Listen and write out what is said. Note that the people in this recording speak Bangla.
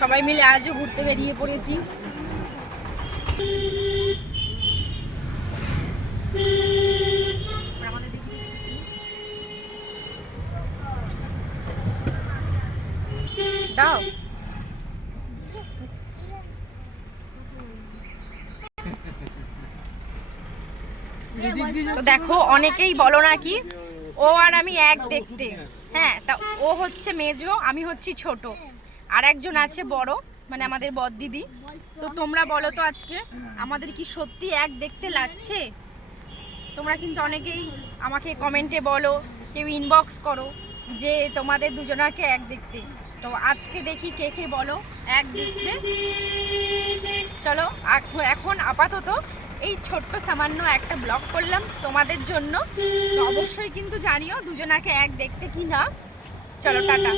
সবাই মিলে আজও ঘুরতে বেরিয়ে পড়েছি। দাও তো দেখো, অনেকেই বলো নাকি ও আর আমি এক দেখতে। হ্যাঁ, তা ও হচ্ছে মেজো, আমি হচ্ছি ছোট, আর একজন আছে বড়, মানে আমাদের বড় দিদি। তো তোমরা বলো তো আজকে আমাদের কি সত্যি এক দেখতে লাগছে? তোমরা কিন্তু অনেকেই আমাকে কমেন্টে বলো, কেউ ইনবক্স করো যে তোমাদের দুজনাকে এক দেখতে। তো আজকে দেখি কে কে বলো এক দেখতে। চলো এখন আপাতত এই ছোট্ট সামান্য একটা ব্লগ করলাম তোমাদের জন্য। তো অবশ্যই কিন্তু জানিও দুজনাকে এক দেখতে কি না। চলো টাটা।